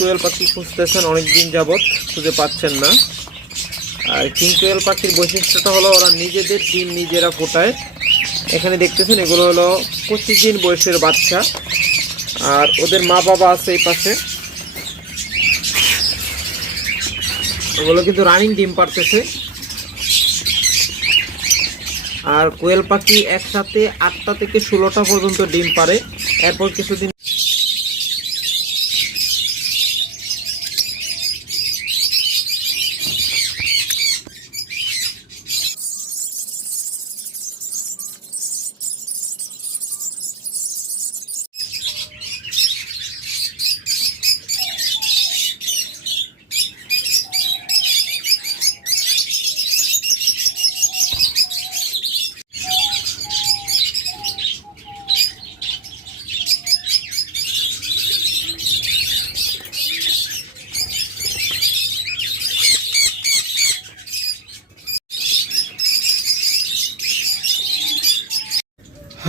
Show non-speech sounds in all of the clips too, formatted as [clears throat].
কোয়েল পাখি খুঁজতেছেন অনেক দিন যাবৎ, খুঁজে পাচ্ছেন না। আর কিং কোয়েল পাখির বৈশিষ্ট্যটা হলো ওরা নিজেদের ডিম নিজেরা ফোটায়। এখানে দেখতেছেন এগুলো হলো পঁচিশ দিন বয়সের বাচ্চা। আর ওদের মা বাবা আছে এই পাশে। ওগুলো কিন্তু রানিং ডিম পারতেছে আর কোয়েল পাখি একসাথে আটটা থেকে ষোলোটা পর্যন্ত ডিম পারে এরপর কিছুদিন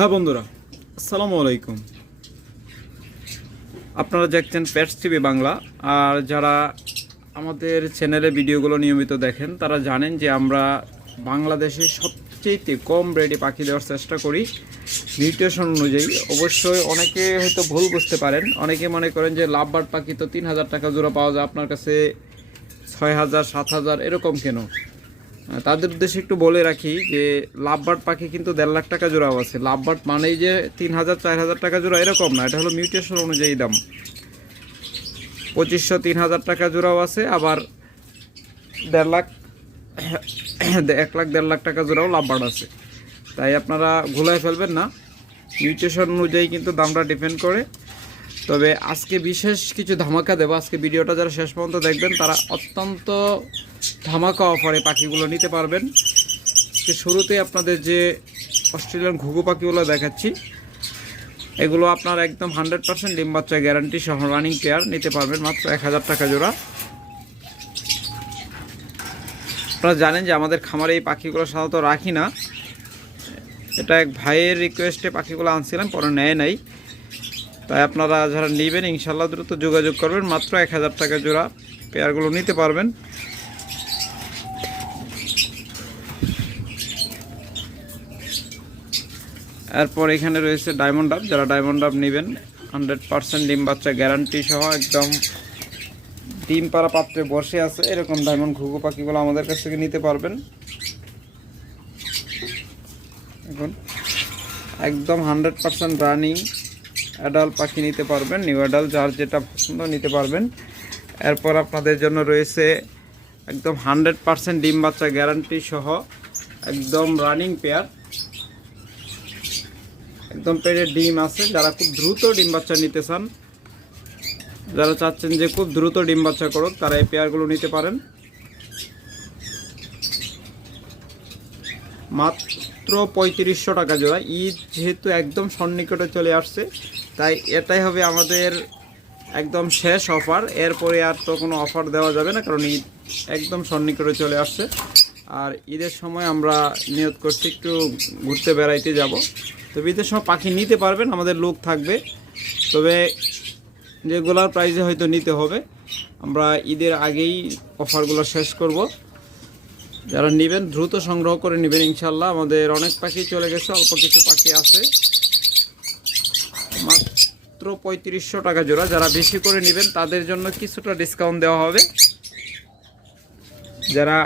হ্যাঁ বন্ধুরা, আসসালামু আলাইকুম। আপনারা দেখছেন প্যাটস টিভি বাংলা, আর যারা আমাদের চ্যানেলে ভিডিওগুলো নিয়মিত দেখেন, তারা জানেন যে আমরা বাংলাদেশে সবচেয়ে কম রেডি পাখি দেওয়ার চেষ্টা করি। নিউট্রিশন অনুযায়ী, অবশ্যই অনেকে হয়তো ভুল বুঝতে পারেন। অনেকে মনে করেন যে লাভবার্ড পাখি তো তিন হাজার টাকা জোড়া পাওয়া যায়, আপনার কাছে ছয় হাজার, সাত হাজার, এরকম কেন? তাদের উদ্দেশ্যে একটু বলে রাখি যে লাভবার্ড পাখি কিন্তু দেড় লাখ টাকা জোড়াও আছে। লাভবার্ড মানেই যে তিন হাজার, চার হাজার টাকা জোড়া এরকম না, এটা হলো মিউটেশন অনুযায়ী দাম। পঁচিশশো, তিন হাজার টাকা জোড়াও আছে, আবার দেড় লাখ, এক লাখ, দেড় লাখ টাকা জোড়াও লাভবার্ড আছে। তাই আপনারা ঘুলাই ফেলবেন না। মিউটেশন অনুযায়ী কিন্তু দামটা ডিপেন্ড করে। তবে আজকে বিশেষ কিছু ধামাকা দেবো। আজকে ভিডিওটা যারা শেষ পর্যন্ত দেখবেন, তারা অত্যন্ত ধামাকা অফারে পাখিগুলো নিতে পারবেন। আজকে শুরুতে আপনাদের যে অস্ট্রেলিয়ান ঘুঘু পাখিগুলো দেখাচ্ছি, এগুলো আপনার একদম হান্ড্রেড পার্সেন্ট ডিম বাচ্চা গ্যারান্টি সহ রানিং পেয়ার নিতে পারবেন, মাত্র এক হাজার টাকা জোড়া। আপনারা জানেন যে আমাদের খামারে এই পাখিগুলো সাধারণত রাখি না। এটা এক ভাইয়ের রিকোয়েস্টে পাখিগুলো আনছিলাম, পরে নেয় নাই। তাই আপনারা যারা নেবেন ইনশাল্লাহ দ্রুত যোগাযোগ করবেন। মাত্র এক হাজার টাকা জোড়া পেয়ারগুলো নিতে পারবেন। এরপর এখানে রয়েছে ডায়মন্ড আপ যারা ডায়মন্ড আপ নেবেন, হান্ড্রেড পার্সেন্ট ডিম বাচ্চা গ্যারান্টি সহ একদম ডিম পাড়া পাত্রে বসে আছে। এরকম ডায়মন্ড ঘুঘু পাখিগুলো আমাদের কাছ থেকে নিতে পারবেন। এখন একদম হান্ড্রেড পার্সেন্ট রানিং। অ্যাডাল্ট পাখি নিতে পারবেন, নিউ অ্যাডাল্ট যার যেটা পছন্দ নিতে পারবেন। এরপর আপনাদের জন্য রয়েছে একদম হান্ড্রেড পার্সেন্ট ডিম বাচ্চা গ্যারান্টি সহ একদম রানিং পেয়ার। একদম পেটের ডিম আছে, যারা খুব দ্রুত ডিম বাচ্চা নিতে চান, যারা চাচ্ছেন যে খুব দ্রুত ডিম বাচ্চা করুক, তারা এই পেয়ারগুলো নিতে পারেন। মাত্র পঁয়ত্রিশশো টাকা জোড়া। ঈদ যেহেতু একদম সন্নিকটে চলে আসছে তাই এটাই হবে আমাদের একদম শেষ অফার। এরপরে আর তো কোনো অফার দেওয়া যাবে না, কারণ ঈদ একদম সন্নিকটে চলে আসছে। আর ঈদের সময় আমরা নিয়ত করছি, একটু ঘুরতে বেড়াইতে যাব। তো ঈদের সময় পাখি নিতে পারবেন, আমাদের লোক থাকবে। তবে যেগুলার প্রাইজে হয়তো নিতে হবে। আমরা ঈদের আগেই অফারগুলো শেষ করব। যারা নেবেন, দ্রুত সংগ্রহ করে নেবেন, ইনশাল্লাহ। আমাদের অনেক পাখি চলে গেছে, অল্প কিছু পাখি আছে। মাত্র পঁয়ত্রিশশো টাকা জোড়া। যারা বেশি করে নেবেন, তাদের জন্য কিছুটা ডিসকাউন্ট দেওয়া হবে। যারা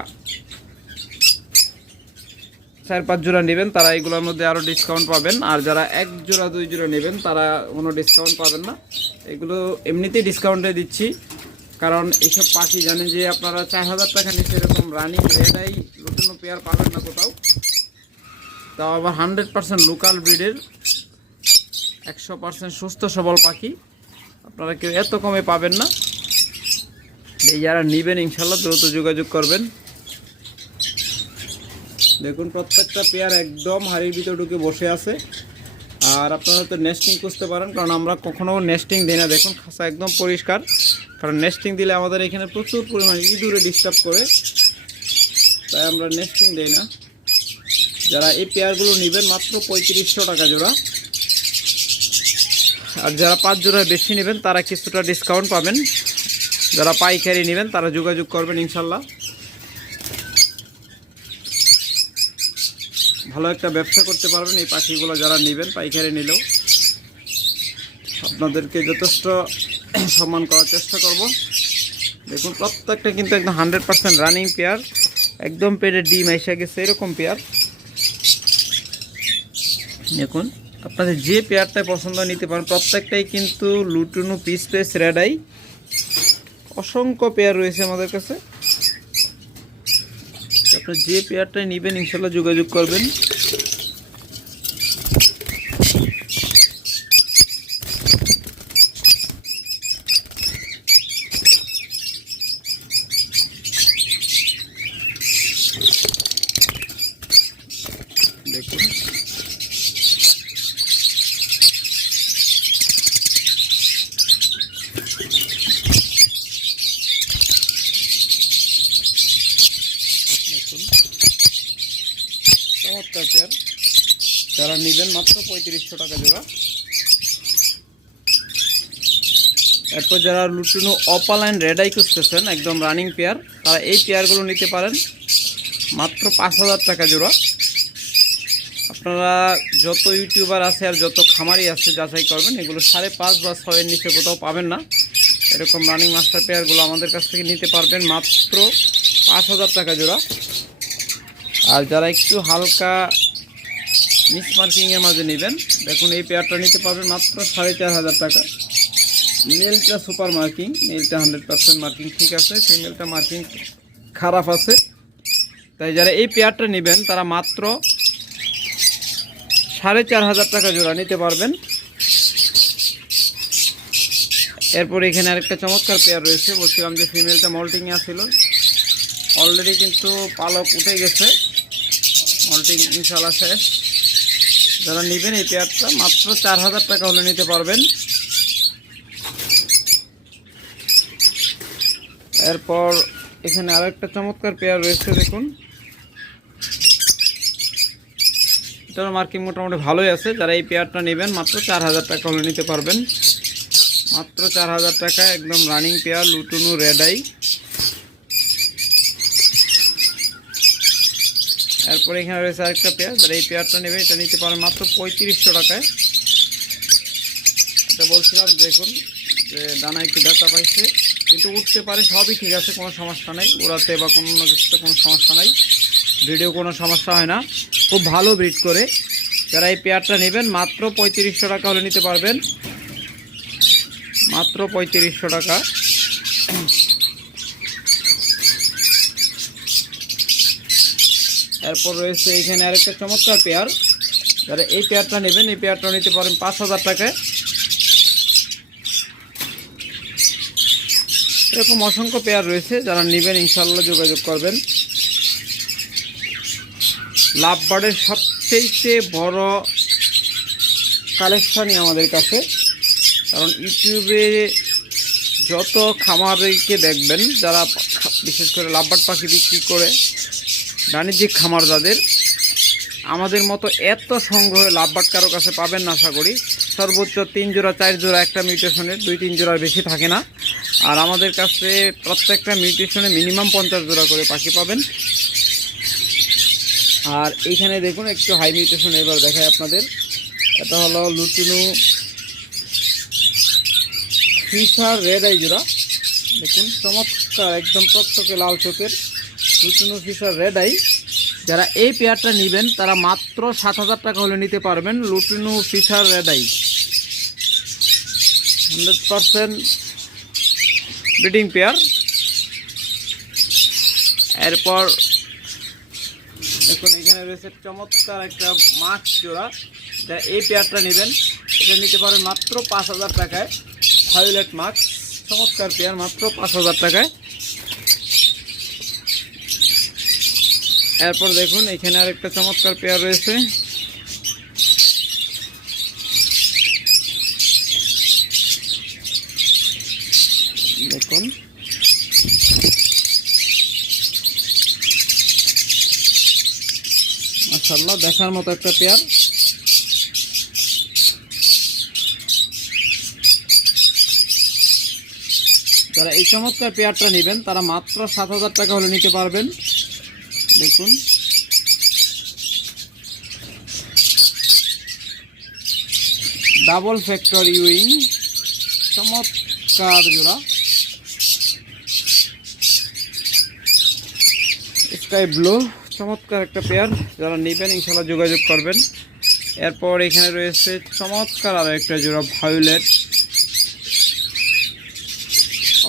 চার, পাঁচ জোড়া নেবেন, তারা এগুলোর মধ্যে আরও ডিসকাউন্ট পাবেন। আর যারা এক জোড়া, দুই জোড়া নেবেন, তারা কোনো ডিসকাউন্ট পাবেন না। এগুলো এমনিতেই ডিসকাউন্টে দিচ্ছি। কারণ এইসব পাখি জানেন যে আপনারা চার হাজার টাকা নিচে এরকম রানিং রেডাই লুটানো পেয়ার পাবেন না কোথাও। তাও আবার হান্ড্রেড পার্সেন্ট লোকাল ব্রিডের একশো পার্সেন্ট সুস্থ সবল পাখি। আপনারা কেউ এত কমে পাবেন না। এই যারা নেবেন, ইনশাল্লাহ দ্রুত যোগাযোগ করবেন। দেখুন, প্রত্যেকটা পেয়ার একদম হাড়ির ভিতর ঢুকে বসে আছে। আর আপনারা তো নেস্টিং খুঁজতে পারেন, কারণ আমরা কখনো নেস্টিং দিই না। দেখুন খাসা একদম পরিষ্কার। কারণ নেস্টিং দিলে আমাদের এখানে প্রচুর পরিমাণে ইঁদুরে ডিস্টার্ব করে। তাই আমরা নেস্টিং দিই না। যারা এই পেয়ারগুলো নেবেন, মাত্র পঁয়ত্রিশশো টাকা জোড়া। আর যারা পাঁচ জোড়া বেশি নেবেন, তারা কিছুটা ডিসকাউন্ট পাবেন। যারা পাইকারি নেবেন, তারা যোগাযোগ করবেন ইনশাল্লাহ। ভালো একটা ব্যবসা করতে পারবেন এই পাখিগুলো যারা নেবেন, পাইকারি নিলেও। আপনাদেরকে যথেষ্ট সম্মান করার চেষ্টা করব। দেখুন, প্রত্যেকটা কিন্তু একদম হান্ড্রেড পার্সেন্ট রানিং পেয়ার একদম পেটে ডিম এসে গেছে, এরকম পেয়ার দেখুন। আপনাদের যে পেয়ারটাই পছন্দ নিতে পারেন, প্রত্যেকটাই কিন্তু লুটুনু পিস পেস রেডাই অসংখ্য পেয়ার রয়েছে আমাদের কাছে। আপনার যে পেয়ারটাই নেবেন, ইনশাল্লাহ যোগাযোগ করবেন দেখুন দেখুন চমৎকার পেয়ার যারা নেবেন মাত্র পঁয়ত্রিশশো টাকা জোড়া। এরপর যারা লুটুনো অপালাইন রেডাই খুঁজতেছেন, একদম রানিং পেয়ার, তারা এই পেয়ারগুলো নিতে পারেন মাত্র পাঁচ হাজার টাকা জোড়া। আপনারা যত ইউটিউবার আছে আর যত খামারি আছে যাচাই করবেন, এগুলো সাড়ে পাঁচ বা ছয়ের নিচে কোথাও পাবেন না। এরকম রানিং মাস্টার পেয়ারগুলো আমাদের কাছ থেকে নিতে পারবেন মাত্র পাঁচ হাজার টাকা জোড়া। আর যারা একটু হালকা মিস মার্কিংয়ের মাঝে নেবেন, দেখুন এই পেয়ারটা নিতে পারবেন মাত্র সাড়ে চার হাজার টাকা। মেলটা সুপার মার্কিং মেলটা হান্ড্রেড পার্সেন্ট মার্কিং ঠিক আছে ফিমেলটা মার্কিং খারাপ আছে। তাই যারা এই পেয়ারটা নেবেন, তারা মাত্র সাড়ে চার হাজার টাকা জোড়া নিতে পারবেন। এরপর এখানে আরেকটা চমৎকার পেয়ার রয়েছে, বলছিলাম যে ফিমেলটা মল্টিংয়ে আসছিল অলরেডি কিন্তু পালক উঠে গেছে। মল্টিং ইনশাল্লাহ শেষ। যারা নেবেন এই পেয়ারটা মাত্র চার হাজার টাকা হলে নিতে পারবেন। এরপর এখানে আরেকটা চমৎকার পেয়ার রয়েছে, দেখুন। এটার মার্কিং মোটামুটি ভালোই আছে। যারা এই পেয়ারটা নেবেন, মাত্র চার হাজার টাকা হলে নিতে পারবেন। মাত্র চার হাজার টাকা, একদম রানিং পেয়ার লুটুনু রেডাই এরপরে এখানে রয়েছে আরেকটা পেয়ার, যারা এই পেয়ারটা নেবে, এটা নিতে পারেন মাত্র পঁয়ত্রিশশো টাকায়। এটা বলছিলাম, দেখুন, যে ডানা একটু ব্যথা পাইছে, কিন্তু উঠতে পারে, সবই ঠিক আছে, কোনো সমস্যা নাই। উড়াতে বা কোনো অন্য কিছুতে কোনো সমস্যা নাই। ব্রিডেও কোনো সমস্যা হয় না। খুব ভালো ব্রিড করে। যারা এই পেয়ারটা নেবেন, মাত্র পঁয়ত্রিশশো টাকা হলে নিতে পারবেন। মাত্র পঁয়ত্রিশশো টাকা। এরপর রয়েছে এখানে আরেকটা চমৎকার পেয়ার। যারা এই পেয়ারটা নেবেন, এই পেয়ারটা নিতে পারেন পাঁচ হাজার টাকায়। এরকম অসংখ্য পেয়ার রয়েছে, যারা নেবেন ইনশাল্লাহ যোগাযোগ করবেন। লাভ লাভবার্ডের সবচেয়ে বড় কালেকশনই আমাদের কাছে, কারণ ইউটিউবে যত খামারকে দেখবেন, যারা বিশেষ করে লাভবার্ড পাখি বিক্রি করে বাণিজ্যিক খামার যাদের আমাদের মতো এত সংগ্রহে লাভবার্ড কারও কাছে পাবেন না আশা করি। সর্বোচ্চ তিন জোড়া, চার জোড়া একটা মিউটেশনের, দুই, তিন জোড়ার বেশি থাকে না। আর আমাদের কাছে প্রত্যেকটা মিউটেশনে মিনিমাম পঞ্চাশ জোড়া করে পাখি পাবেন। আর এইখানে দেখুন, একটু হাই মিউটেশন এবার দেখায় আপনাদের। এটা হলো লুটিনু ফিশার রেড আই জোড়া। দেখুন, চমৎকার, একদম প্রত্যেকে লাল চোখের। লুটিনু ফিশার রেড আই যারা এই পেয়ারটা নেবেন, তারা মাত্র সাত হাজার টাকা হলে নিতে পারবেন lutino Fischer red eye hundred percent breeding pair এরপর দেখুন, এখানে রয়েছে চমৎকার একটা মাছ জোড়া। যা এই পেয়ারটা নেবেন, এটা নিতে পারেন মাত্র পাঁচ হাজার টাকায়। হাইলাইট মাছ চমৎকার পেয়ার মাত্র পাঁচ হাজার টাকায়। এরপর দেখুন, এখানে আরেকটা চমৎকার পেয়ার রয়েছে। দেখুন। মাশাল্লাহ দেখার মতো একটা পেয়ার যারা এই চমৎকার পেয়ারটা নেবেন, তারা মাত্র সাত হাজার টাকা হলে নিতে পারবেন। দেখুন। ডাবল ফ্যাক্টর ইউইং চমৎকার জোড়া। স্কাই ব্লু চমৎকার একটা পেয়ার যারা নেবেন ইনশাল্লাহ যোগাযোগ করবেন। এরপর এখানে রয়েছে চমৎকার আরও একটা জোড়া ভায়োলেট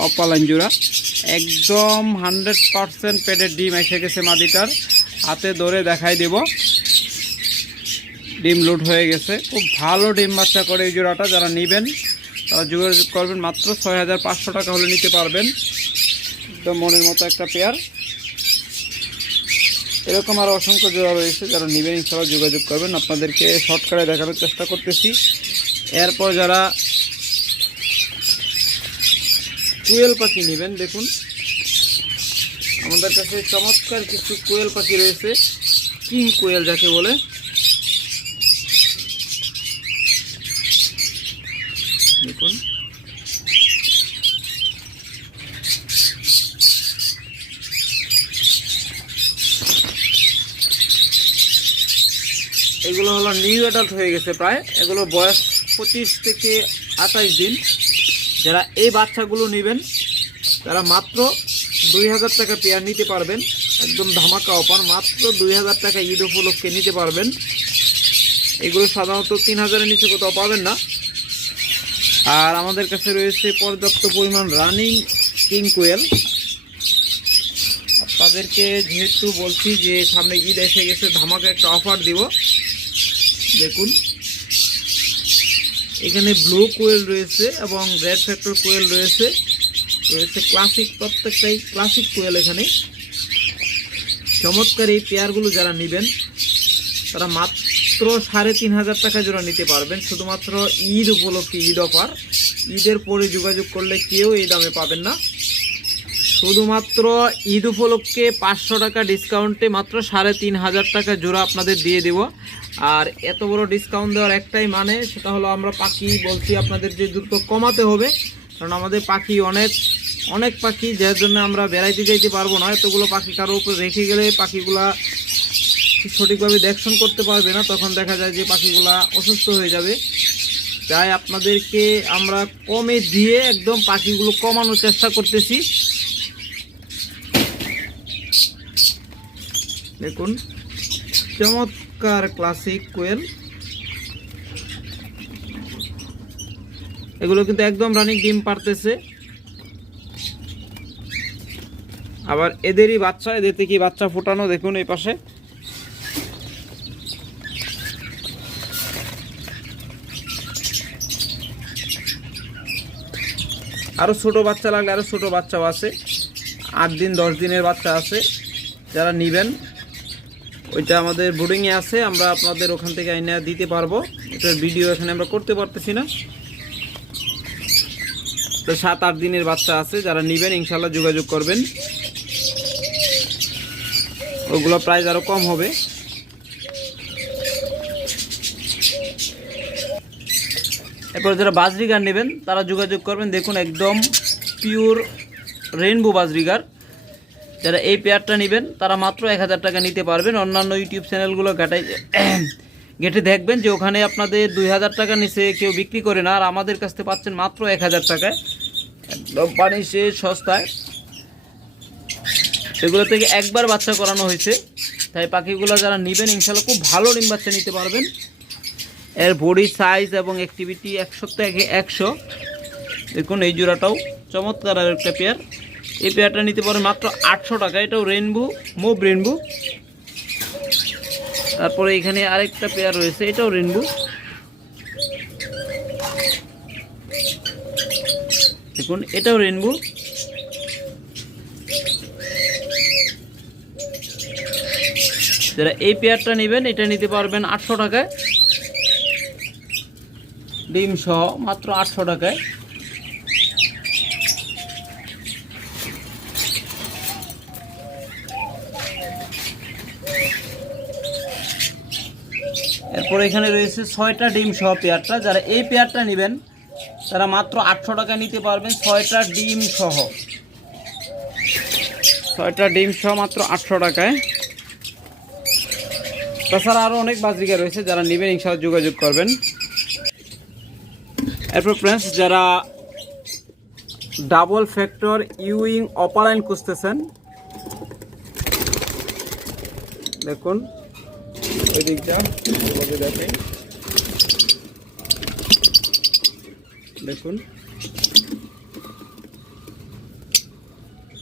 অপালাইন জোড়া। একদম হান্ড্রেড পারসেন্ট পেটের ডিম এসে গেছে মাদিটার। হাতে ধরে দেখাই দেব। ডিম লোড হয়ে গেছে। খুব ভালো ডিম বাচ্চা করে এই জোড়াটা, যারা নেবেন, তারা যোগাযোগ করবেন মাত্র ছয় হাজার পাঁচশো টাকা হলে নিতে পারবেন। একদম মনের মতো একটা পেয়ার। এরকম আরও অসংখ্য জোড়া রয়েছে, যারা নেবেন ইনশাল্লাহ যোগাযোগ করবেন। আপনাদেরকে শর্টকাটে দেখানোর চেষ্টা করতেছি। এরপর যারা কোয়েল পাখি নেবেন, দেখুন। আমাদের কাছে চমৎকার কিছু কোয়েল পাখি রয়েছে, কিং কোয়েল যাকে বলে। দেখুন। এগুলো হলো নিউ অ্যাডাল্ট হয়ে গেছে প্রায়। এগুলোর বয়স পঁচিশ থেকে আঠাশ দিন। যারা এই বাচ্চাগুলো নেবেন, তারা মাত্র দুই হাজার টাকা পেয়ার নিতে পারবেন। একদম ধামাকা অফার মাত্র দুই হাজার টাকা ঈদ উপলক্ষে নিতে পারবেন। এগুলো সাধারণত তিন হাজারের নিচে কোথাও পাবেন না। আর আমাদের কাছে রয়েছে পর্যাপ্ত পরিমাণ রানিং কিং কোয়েল আপনাদেরকে যেহেতু বলছি যে সামনে ঈদ এসে গেছে, ধামাকা একটা অফার দিব। দেখুন। এখানে ব্লু কোয়েল রয়েছে এবং রেড ফ্যাক্টর কোয়েল রয়েছে। রয়েছে ক্লাসিক প্রত্যেকটাই ক্লাসিক কোয়েল এখানে। চমৎকার এই পেয়ারগুলো যারা নেবেন, তারা মাত্র সাড়ে তিন হাজার টাকা জোড়া নিতে পারবেন। শুধুমাত্র ঈদ উপলক্ষে ঈদ অফার। ঈদের পরে যোগাযোগ করলে কেউ এই দামে পাবেন না। শুধুমাত্র ঈদ উপলক্ষে পাঁচশো টাকা ডিসকাউন্টে মাত্র সাড়ে তিন হাজার টাকা জোড়া আপনাদের দিয়ে দেব। আর এত বড় ডিসকাউন্ট দেওয়ার একটাই মানে সেটা হলো আমরা পাখি বলছি আপনাদের যে দ্রুত কমাতে হবে, কারণ আমাদের পাখি অনেক অনেক পাখি, যার জন্য আমরা বেড়াইতে যাইতে পারব না। এতগুলো পাখি কারও উপরে রেখে গেলে পাখিগুলা সঠিকভাবে দেখশন করতে পারবে না, তখন দেখা যায় যে পাখিগুলা অসুস্থ হয়ে যাবে। তাই আপনাদেরকে আমরা কমে দিয়ে একদম পাখিগুলো কমানোর চেষ্টা করতেছি। দেখুন, চমৎকার ক্লাসিক কোয়েল। এগুলো কিন্তু একদম রানিং ডিম পারতেছে। আবার এদেরই বাচ্চা, এদের থেকে বাচ্চা ফোটানো, দেখুন এই পাশে। আরও ছোট বাচ্চা লাগলে আরও ছোট বাচ্চাও আছে। আট দিন, দশ দিনের বাচ্চা আছে। যারা নেবেন ওইটা আমাদের বোর্ডিংয়ে আছে, আমরা আপনাদের ওখান থেকে আইনে দিতে পারব। এটার ভিডিও এখানে আমরা করতে পারতেছি না। তো সাত আট দিনের বাচ্চা আছে, যারা নেবেন ইনশাল্লাহ যোগাযোগ করবেন। ওগুলো প্রাইস আরও কম হবে। এরপর যারা বাজরিগার নেবেন, তারা যোগাযোগ করবেন। দেখুন, একদম পিওর রেইনবো বাজরিগার। যারা এই পেয়ারটা নেবেন, তারা মাত্র এক হাজার টাকা নিতে পারবেন। অন্যান্য ইউটিউব চ্যানেলগুলো ঘাটাই, [clears throat] ঘেটে দেখবেন যে ওখানে আপনাদের দুই হাজার টাকা নিচে কেউ বিক্রি করে না, আর আমাদের কাছ থেকে পাচ্ছেন মাত্র এক হাজার টাকায়। একদম পানি সে সস্তায়। সেগুলো থেকে একবার বাচ্চা করানো হয়েছে। তাই পাখিগুলো যারা নেবেন, ইনশাল্লাহ খুব ভালো ডিম বাচ্চা নিতে পারবেন। এর বডি সাইজ এবং অ্যাক্টিভিটি একশো থেকে একশো। দেখুন, এই জোড়াটাও চমৎকার আর একটা পেয়ার এই পেয়ারটা নিতে পারেন মাত্র আটশো টাকা। এটাও রেনবো মুভ রেনবো তারপরে এখানে আরেকটা পেয়ার রয়েছে, এটাও রেনবো দেখুন, এটাও রেনবো যারা এই পেয়ারটা নেবেন, এটা নিতে পারবেন আটশো টাকায়। ডিম সহ মাত্র আটশো টাকায়। এরপর এখানে রয়েছে ছয়টা ডিম সহ পেয়ারটা। যারা এই পেয়ারটা নেবেন, তারা মাত্র আটশো টাকা নিতে পারবেন ছয়টা ডিম সহ। ছয়টা ডিম সহ মাত্র আটশো টাকায়। তাছাড়া আরও অনেক বাজরিকা রয়েছে, যারা নেবেন ইনশাল্লাহ যোগাযোগ করবেন। এরপর ফ্রেন্ডস যারা ডাবল ফ্যাক্টর ইউইং অপালাইন খুঁজতেছেন, দেখুন। এই দিকটা এভাবে দেখেন। দেখুন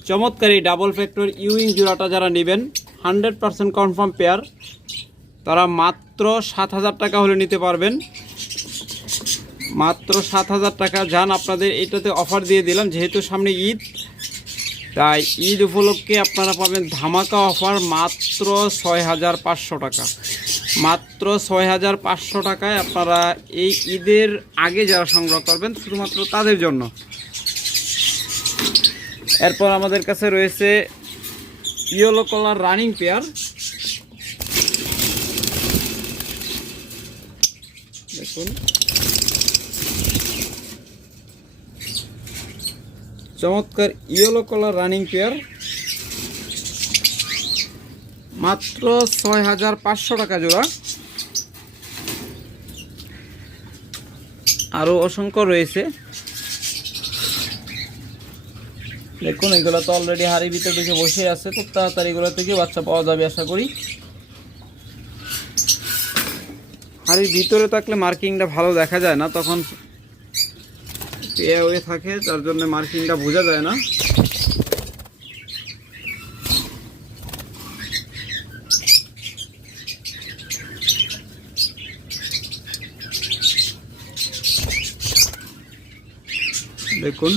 চমৎকারী ডাবল ফ্যাক্টর ইউইং জোড়াটা যারা নেবেন হান্ড্রেড পার্সেন্ট কনফার্ম পেয়ার তারা মাত্র সাত হাজার টাকা হলে নিতে পারবেন। মাত্র সাত হাজার টাকা। যান আপনাদের এটাতে অফার দিয়ে দিলাম, যেহেতু সামনে ঈদ, তাই ঈদ উপলক্ষে আপনারা পাবেন ধামাকা অফার মাত্র ছয় হাজার পাঁচশো টাকা। মাত্র ছয় হাজার পাঁচশো টাকায় আপনারা এই ঈদের আগে যারা সংগ্রহ করবেন, শুধুমাত্র তাদের জন্য। এরপর আমাদের কাছে রয়েছে ইয়েলো কালার রানিং পেয়ার। দেখুন। চমৎকার ইয়েলো কালার রানিং পেয়ার। মাত্র ছয় হাজার পাঁচশো টাকা জোড়া। আরও অসংখ্য রয়েছে। দেখুন এগুলো তো অলরেডি হাড়ির ভিতর ঢুকে বসে আছে খুব তাড়াতাড়ি এগুলো থেকে বাচ্চা পাওয়া যাবে আশা করি। হাড়ির ভিতরে থাকলে মার্কিংটা ভালো দেখা যায় না তখন পেয়ে হয়ে থাকে তার জন্য মার্কিংটা বোঝা যায় না। দেখুন।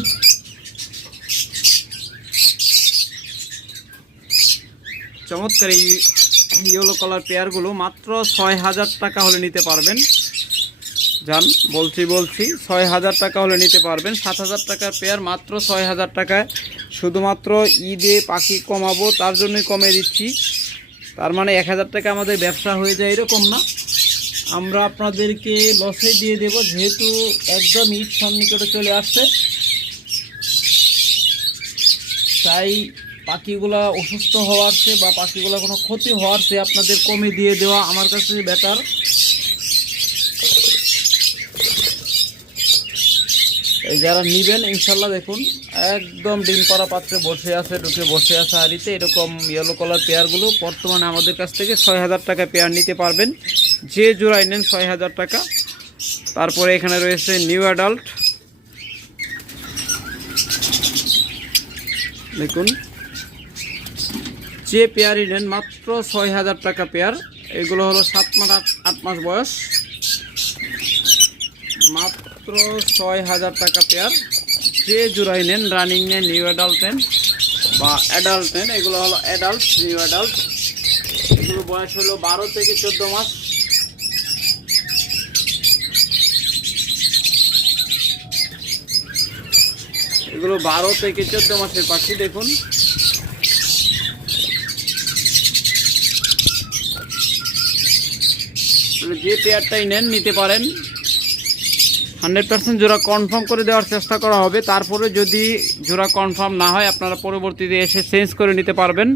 চমৎকার এই ইয়েলো কালার পেয়ারগুলো মাত্র ছয় হাজার টাকা হলে নিতে পারবেন। যান, বলছি বলছি, ছয় হাজার টাকা হলে নিতে পারবেন। সাত হাজার টাকার পেয়ার মাত্র ছয় হাজার টাকায়। শুধুমাত্র ঈদে পাখি কমাবো, তার জন্যই কমে দিচ্ছি। তার মানে এক হাজার টাকা আমাদের ব্যবসা হয়ে যায় এরকম না। আমরা আপনাদেরকে লসে দিয়ে দেব, যেহেতু একদম ঈদ সন্নিকটে চলে আসছে। তাই পাখিগুলা অসুস্থ হওয়ার চেয়ে বা পাখিগুলা কোনো ক্ষতি হওয়ার চেয়ে আপনাদের কমে দিয়ে দেওয়া আমার কাছে বেটার এই যারা নিবেন, ইনশাল্লাহ দেখুন, একদম ডিম পাড়া পাত্রে বসে আছে, ঢুকে বসে আছে হাড়িতে। এরকম ইয়েলো কালার পেয়ারগুলো বর্তমানে আমাদের কাছ থেকে ছয় হাজার টাকা পেয়ার নিতে পারবেন। যে জোড়াই নেন ছয় হাজার টাকা। তারপরে এখানে রয়েছে নিউ অ্যাডাল্ট দেখুন। যে পেয়ারই নেন, মাত্র ছয় হাজার টাকা পেয়ার। এগুলো হলো সাত মাস, আট- মাস বয়স। মাত্র ছয় হাজার টাকা পেয়ার। যে জোড়াই নেন, রানিং নেন, নিউ অ্যাডাল্ট নেন বা অ্যাডাল্ট নেন, এগুলো হলো অ্যাডাল্ট, নিউ অ্যাডাল্ট। এগুলো বয়স হলো বারো থেকে চোদ্দ মাস। এগুলো বারো থেকে চোদ্দ মাসের পাখি, দেখুন। যে পেয়ারটাই নেন, নিতে পারেন। হান্ড্রেড পার্সেন্ট জোড়া কনফার্ম করে দেওয়ার চেষ্টা করা হবে। তারপরে যদি জোড়া কনফার্ম না হয়, আপনারা পরবর্তীতে এসে চেঞ্জ করে নিতে পারবেন।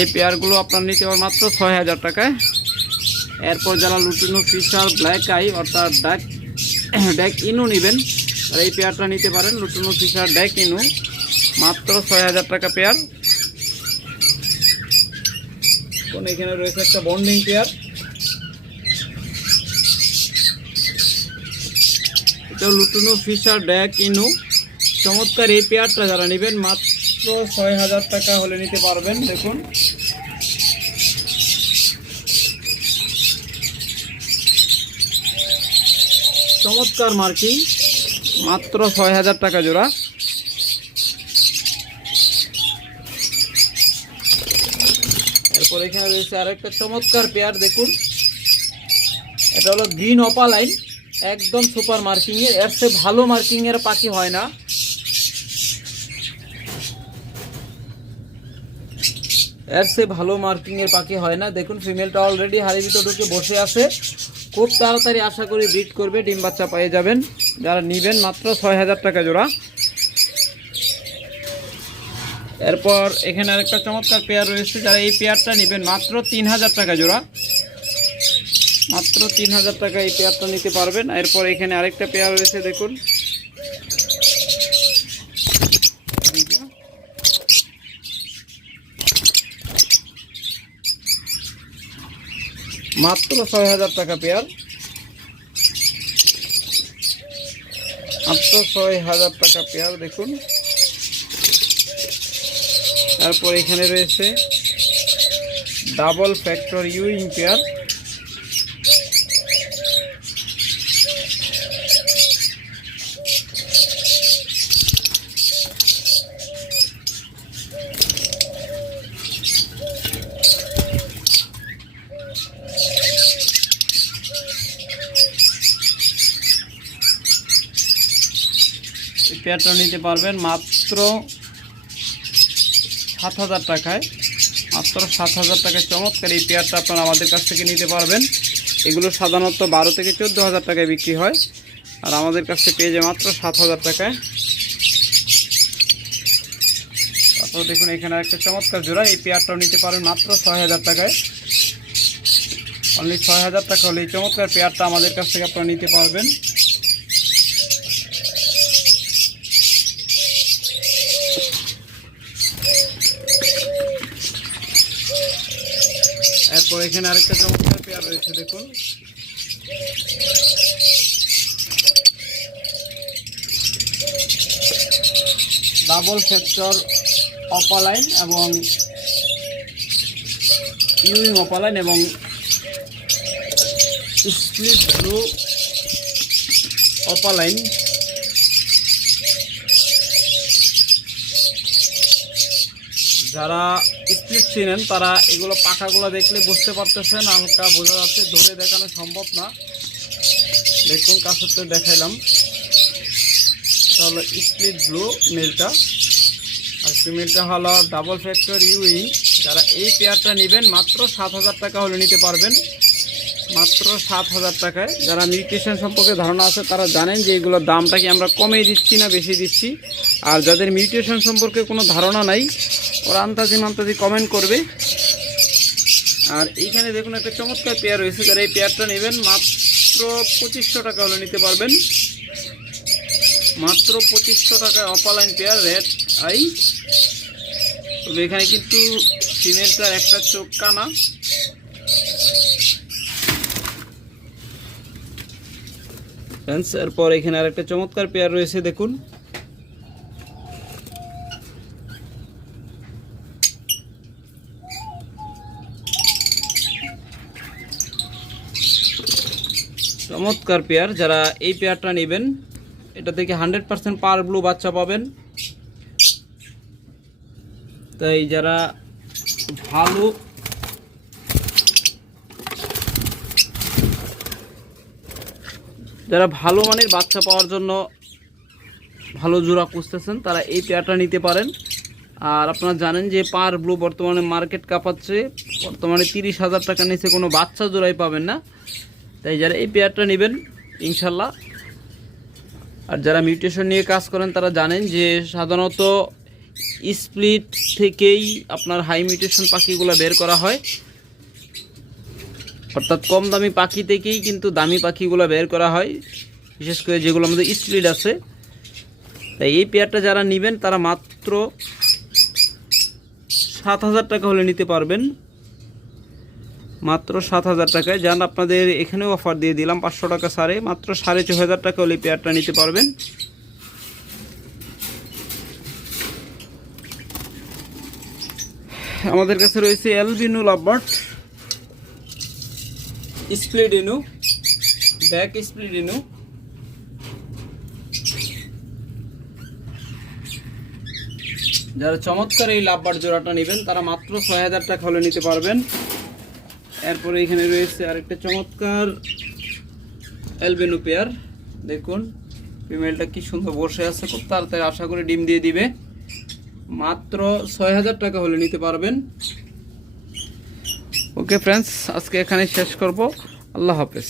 এই পেয়ারগুলো আপনার নিতে পারেন মাত্র ছয় হাজার টাকায়। এরপর যারা লুটিনো ফিশার ব্ল্যাক আই অর্থাৎ ডাক ড্যাক ইনও নেবেন আর এই পেয়ারটা নিতে পারেন লুটিনো ফিশার ড্যাক ইনু মাত্র ছয় হাজার টাকা পেয়ার। এখানে রয়েছে একটা বন্ডিং পেয়ার। এটা লুটুনো ফিশার ড্যাক ইনু চমৎকার এই পেয়ারটা যারা নেবেন, মাত্র ছয় হাজার টাকা হলে নিতে পারবেন, দেখুন। চমৎকার মার্কিং। মাত্র ছয় হাজার টাকা জোড়া। এরপর এখানে রয়েছে আরেকটা চমৎকার পেয়ার দেখুন। এটা হলো গ্রিন অপালাইন একদম সুপার মার্কিং এর। চেয়ে ভালো মার্কিং এর পাখি হয় না। এর সে ভালো মার্কিং এর পাখি হয় না। দেখুন ফিমেলটা অলরেডি হাড়ির ভিতর ঢুকে বসে আছে। খুব তাড়াতাড়ি আশা করি ব্রিড করবে, ডিম বাচ্চা পেয়ে যাবেন। যারা নেবেন মাত্র ছয় হাজার টাকা জোড়া। এরপর এখানে আরেকটা চমৎকার পেয়ার রয়েছে, যারা এই পেয়ারটা নেবেন মাত্র তিন হাজার টাকা জোড়া। মাত্র তিন হাজার টাকা এই পেয়ারটা নিতে পারবেন। এরপর এখানে আরেকটা পেয়ার রয়েছে, দেখুন। মাত্র ছয় হাজার টাকা পেয়ার মাত্র ছয় হাজার টাকা পেয়ার দেখুন। তারপর এখানে রয়েছে ডাবল ফ্যাক্টর ইউইং পেয়ার। পেয়ারটা নিতে পারবেন মাত্র সাত হাজার টাকায়। মাত্র সাত হাজার টাকায় চমৎকার এই পেয়ারটা আপনারা আমাদের কাছ থেকে নিতে পারবেন। এগুলো সাধারণত বারো থেকে চোদ্দ হাজার টাকায় বিক্রি হয়। আর আমাদের কাছ পেয়ে যায় মাত্র সাত হাজার টাকায়। তারপর দেখুন, এখানে একটা চমৎকার জোড়া। এই পেয়ারটাও নিতে পারেন মাত্র ছয় হাজার টাকায়। অনলি ছয় হাজার টাকা হলে এই চমৎকার পেয়ারটা আমাদের কাছ থেকে আপনারা নিতে পারবেন এরপর এখানে আরেকটা চমৎকার পেয়ার রয়েছে, দেখুন। ডাবল ফ্যাক্টর অপালাইন এবং ইউইং অপালাইন এবং স্প্লিট ব্লু অপালাইন যারা চিনেন, তারা এগুলো পাখাগুলো দেখলে বুঝতে পারতেছেন, হালকা বোঝা যাচ্ছে, ধরে দেখানো সম্ভব না। দেখুন কাছে দেখাইলাম। এটা হলো স্প্লিট ব্লু মিলটা। আর ফিমেলটা হলো ডাবল ফ্যাক্টর ইউইং যারা এই পেয়ারটা নেবেন, মাত্র সাত হাজার টাকা হলে নিতে পারবেন। মাত্র সাত হাজার টাকায়। যারা নিউট্রিশন সম্পর্কে ধারণা আছে, তারা জানেন যে এগুলোর দামটা কি আমরা কমিয়ে দিচ্ছি না বেশি দিচ্ছি। আর যাদের মিউটেশন সম্পর্কে কোনো ধারণা নাই ওরা আন্তাজি মান্তাজি কমেন্ট করবে। আর এইখানে দেখুন একটা চমৎকার পেয়ার রয়েছে। যারা এই পেয়ারটা নেবেন, মাত্র পঁচিশশো টাকা হলে নিতে পারবেন। মাত্র পঁচিশশো টাকায় অপালাইন পেয়ার রেড আই তবে এখানে কিন্তু ফিমেলটার একটা চোখ কানা। এরপর এখানে আরেকটা চমৎকার পেয়ার রয়েছে, দেখুন। চমৎকার পেয়ার, যারা এই পেয়ারটা নেবেন, এটা থেকে হান্ড্রেড পার্সেন্ট পার ব্লু বাচ্চা পাবেন। তাই যারা ভালো যারা ভালো মানের বাচ্চা পাওয়ার জন্য ভালো জোড়া খুঁজতেছেন, তারা এই পেয়ারটা নিতে পারেন। আর আপনারা জানেন যে পার ব্লু বর্তমানে মার্কেট কাঁপাচ্ছে, বর্তমানে তিরিশ হাজার টাকা নিচে কোনো বাচ্চা জোড়াই পাবেন না। তাই যারা এই পেয়ারটা নেবেন, ইনশাল্লাহ। আর যারা মিউটেশন নিয়ে কাজ করেন, তারা জানেন যে সাধারণত স্প্লিট থেকেই আপনার হাই মিউটেশন পাখিগুলো বের করা হয়। অর্থাৎ কম দামি পাখি থেকেই কিন্তু দামি পাখিগুলো বের করা হয়। বিশেষ করে যেগুলো আমাদের স্প্লিট আছে। তাই এই পেয়ারটা যারা নেবেন, তারা মাত্র সাত হাজার টাকা হলে নিতে পারবেন। মাত্র সাত হাজার টাকায়। যান আপনাদের এখানেও অফার দিয়ে দিলাম পাঁচশো টাকা সারে মাত্র সাড়ে ছ হাজার টাকা হলে পেয়ারটা নিতে পারবেন। আমাদের কাছে রয়েছে এলবিনু লাভবার্ড স্প্লিডিনু ব্যাক স্প্লিডিনু যারা চমৎকার এই লাভবার জোড়াটা নেবেন, তারা মাত্র ছয় হাজার টাকা হলে নিতে পারবেন। এরপরে এখানে রয়েছে আরেকটা চমৎকার অ্যালবেনু পেয়ার। দেখুন, ফিমেলটা কি সুন্দর বসে আছে, খুব তাড়াতাড়ি আশা করে ডিম দিয়ে দিবে। মাত্র ছয় হাজার টাকা হলে নিতে পারবেন। ওকে ফ্রেন্ডস আজকে এখানে শেষ করব। আল্লাহ হাফেজ।